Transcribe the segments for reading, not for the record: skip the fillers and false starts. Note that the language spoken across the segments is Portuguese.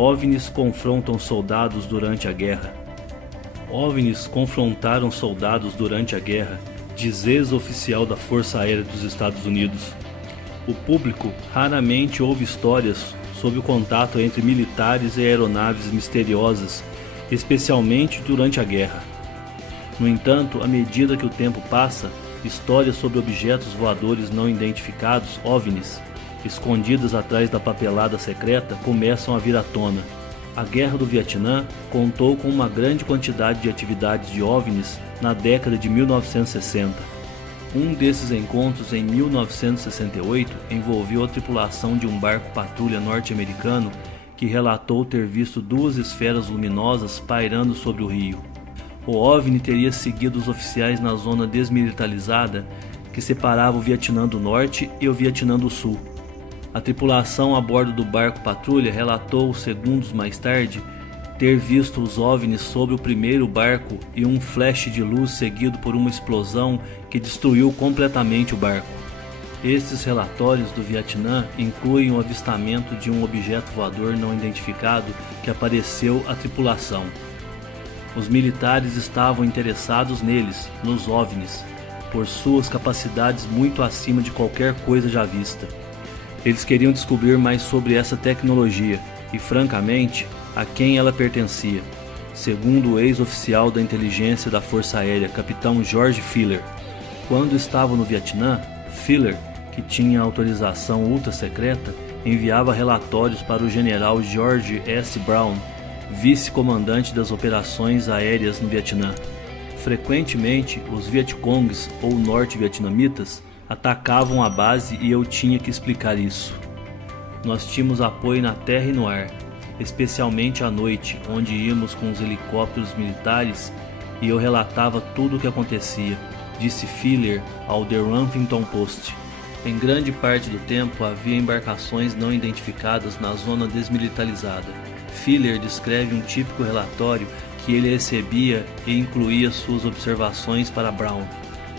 OVNIs confrontam soldados durante a guerra. OVNIs confrontaram soldados durante a guerra, diz ex-oficial da Força Aérea dos Estados Unidos. O público raramente ouve histórias sobre o contato entre militares e aeronaves misteriosas, especialmente durante a guerra. No entanto, à medida que o tempo passa, histórias sobre objetos voadores não identificados, OVNIs, escondidas atrás da papelada secreta, começam a vir à tona. A Guerra do Vietnã contou com uma grande quantidade de atividades de OVNIs na década de 1960. Um desses encontros, em 1968, envolveu a tripulação de um barco patrulha norte-americano que relatou ter visto duas esferas luminosas pairando sobre o rio. O OVNI teria seguido os oficiais na zona desmilitarizada que separava o Vietnã do Norte e o Vietnã do Sul. A tripulação a bordo do barco patrulha relatou, segundos mais tarde, ter visto os OVNIs sobre o primeiro barco e um flash de luz seguido por uma explosão que destruiu completamente o barco. Estes relatórios do Vietnã incluem o avistamento de um objeto voador não identificado que apareceu à tripulação. Os militares estavam interessados neles, nos OVNIs, por suas capacidades muito acima de qualquer coisa já vista. Eles queriam descobrir mais sobre essa tecnologia e, francamente, a quem ela pertencia, segundo o ex-oficial da inteligência da Força Aérea, capitão George Filler. Quando estavam no Vietnã, Filler, que tinha autorização ultra-secreta, enviava relatórios para o general George S. Brown, vice-comandante das operações aéreas no Vietnã. Frequentemente, os Vietcongs ou norte-vietnamitas atacavam a base e eu tinha que explicar isso. Nós tínhamos apoio na terra e no ar, especialmente à noite, onde íamos com os helicópteros militares e eu relatava tudo o que acontecia, disse Filler ao The Huffington Post. Em grande parte do tempo havia embarcações não identificadas na zona desmilitarizada. Filler descreve um típico relatório que ele recebia e incluía suas observações para Brown.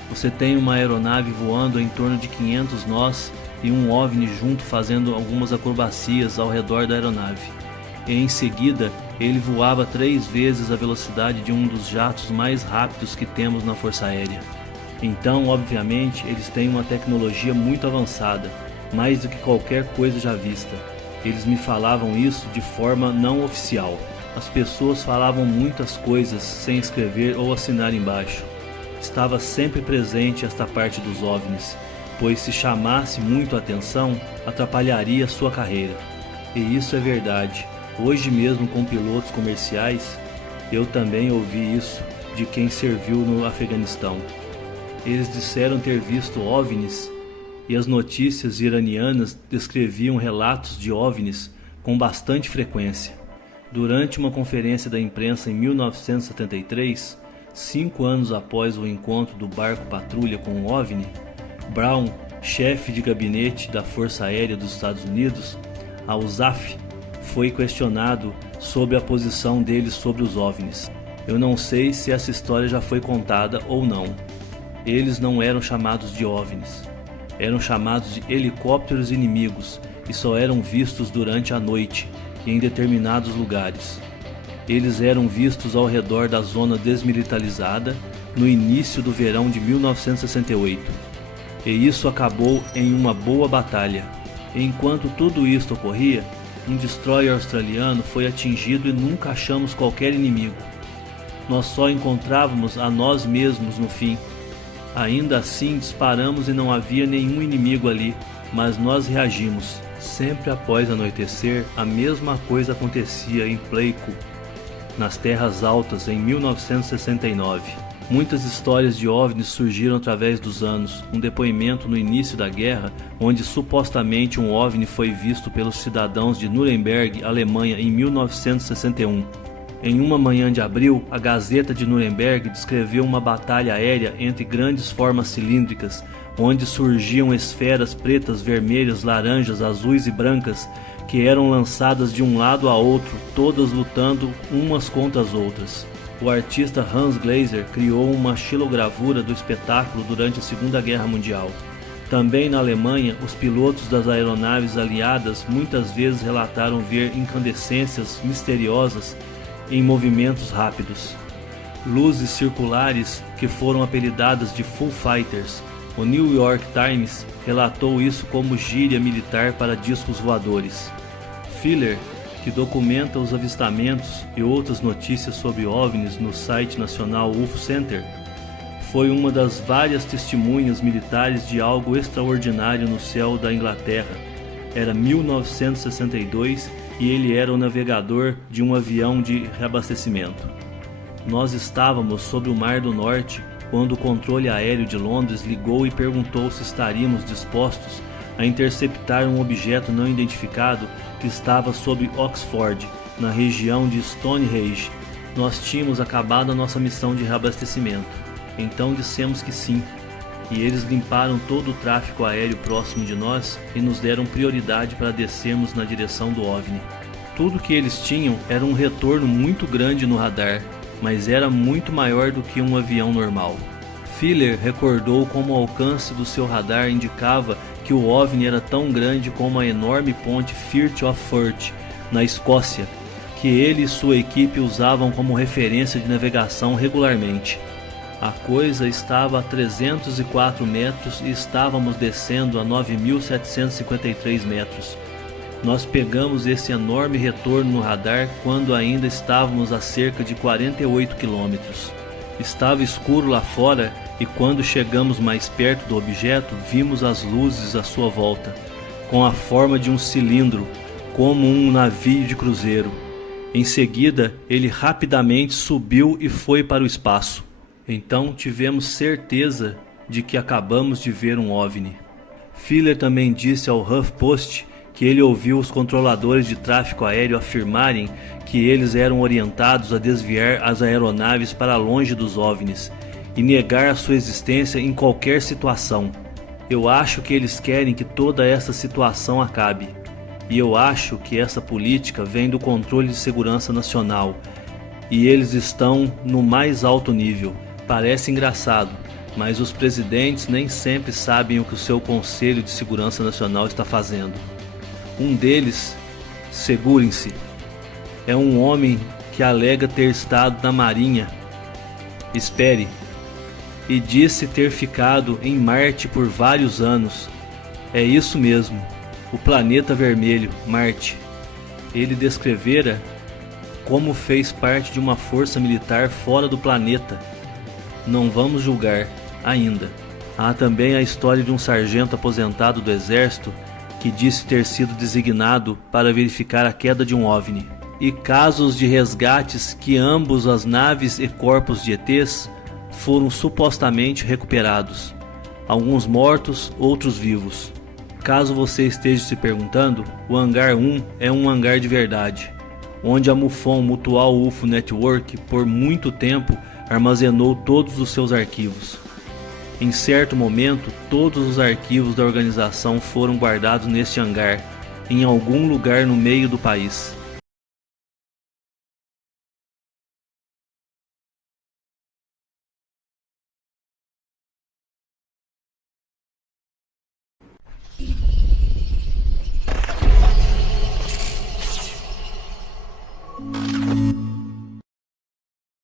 Você tem uma aeronave voando em torno de 500 nós e um OVNI junto fazendo algumas acrobacias ao redor da aeronave. E em seguida, ele voava 3 vezes a velocidade de um dos jatos mais rápidos que temos na Força Aérea. Então, obviamente, eles têm uma tecnologia muito avançada, mais do que qualquer coisa já vista. Eles me falavam isso de forma não oficial. As pessoas falavam muitas coisas sem escrever ou assinar embaixo. Estava sempre presente esta parte dos OVNIs, pois se chamasse muito a atenção, atrapalharia sua carreira. E isso é verdade. Hoje mesmo com pilotos comerciais, eu também ouvi isso de quem serviu no Afeganistão. Eles disseram ter visto OVNIs e as notícias iranianas descreviam relatos de OVNIs com bastante frequência. Durante uma conferência da imprensa em 1973, 5 anos após o encontro do barco patrulha com o OVNI, Brown, chefe de gabinete da Força Aérea dos Estados Unidos, a USAF, foi questionado sobre a posição deles sobre os OVNIs. Eu não sei se essa história já foi contada ou não. Eles não eram chamados de OVNIs. Eram chamados de helicópteros inimigos e só eram vistos durante a noite e em determinados lugares. Eles eram vistos ao redor da zona desmilitarizada no início do verão de 1968. E isso acabou em uma boa batalha. E enquanto tudo isto ocorria, um destroyer australiano foi atingido e nunca achamos qualquer inimigo. Nós só encontrávamos a nós mesmos no fim. Ainda assim disparamos e não havia nenhum inimigo ali, mas nós reagimos. Sempre após anoitecer, a mesma coisa acontecia em Pleiku, nas Terras Altas, em 1969. Muitas histórias de OVNIs surgiram através dos anos. Um depoimento no início da guerra, onde supostamente um OVNI foi visto pelos cidadãos de Nuremberg, Alemanha, em 1961. Em uma manhã de abril, a Gazeta de Nuremberg descreveu uma batalha aérea entre grandes formas cilíndricas, onde surgiam esferas pretas, vermelhas, laranjas, azuis e brancas, que eram lançadas de um lado a outro, todas lutando umas contra as outras. O artista Hans Glaser criou uma xilogravura do espetáculo durante a Segunda Guerra Mundial. Também na Alemanha, os pilotos das aeronaves aliadas muitas vezes relataram ver incandescências misteriosas em movimentos rápidos. Luzes circulares que foram apelidadas de Foo Fighters. O New York Times relatou isso como gíria militar para discos voadores. Filler, que documenta os avistamentos e outras notícias sobre OVNIs no site nacional UFO Center, foi uma das várias testemunhas militares de algo extraordinário no céu da Inglaterra. Era 1962 e ele era o navegador de um avião de reabastecimento. Nós estávamos sobre o Mar do Norte quando o controle aéreo de Londres ligou e perguntou se estaríamos dispostos a interceptar um objeto não identificado que estava sobre Oxford, na região de Stonehenge. Nós tínhamos acabado a nossa missão de reabastecimento. Então dissemos que sim, e eles limparam todo o tráfego aéreo próximo de nós e nos deram prioridade para descermos na direção do OVNI. Tudo que eles tinham era um retorno muito grande no radar, mas era muito maior do que um avião normal. Filler recordou como o alcance do seu radar indicava que o OVNI era tão grande como a enorme ponte Firth of Forth, na Escócia, que ele e sua equipe usavam como referência de navegação regularmente. A coisa estava a 304 metros e estávamos descendo a 9.753 metros. Nós pegamos esse enorme retorno no radar quando ainda estávamos a cerca de 48 quilômetros. Estava escuro lá fora e quando chegamos mais perto do objeto, vimos as luzes à sua volta, com a forma de um cilindro, como um navio de cruzeiro. Em seguida, ele rapidamente subiu e foi para o espaço. Então tivemos certeza de que acabamos de ver um OVNI. Filler também disse ao HuffPost que ele ouviu os controladores de tráfego aéreo afirmarem que eles eram orientados a desviar as aeronaves para longe dos OVNIs e negar a sua existência em qualquer situação. Eu acho que eles querem que toda essa situação acabe. E eu acho que essa política vem do controle de segurança nacional. E eles estão no mais alto nível. Parece engraçado, mas os presidentes nem sempre sabem o que o seu Conselho de Segurança Nacional está fazendo. Um deles, segurem-se, é um homem que alega ter estado na Marinha. Espere. E disse ter ficado em Marte por vários anos. É isso mesmo, o planeta vermelho, Marte. Ele descrevera como fez parte de uma força militar fora do planeta. Não vamos julgar, ainda. Há também a história de um sargento aposentado do exército que disse ter sido designado para verificar a queda de um OVNI. E casos de resgates que ambos as naves e corpos de ETs foram supostamente recuperados. Alguns mortos, outros vivos. Caso você esteja se perguntando, o Hangar 1 é um hangar de verdade, onde a MUFON Mutual UFO Network por muito tempo armazenou todos os seus arquivos. Em certo momento, todos os arquivos da organização foram guardados neste hangar, em algum lugar no meio do país.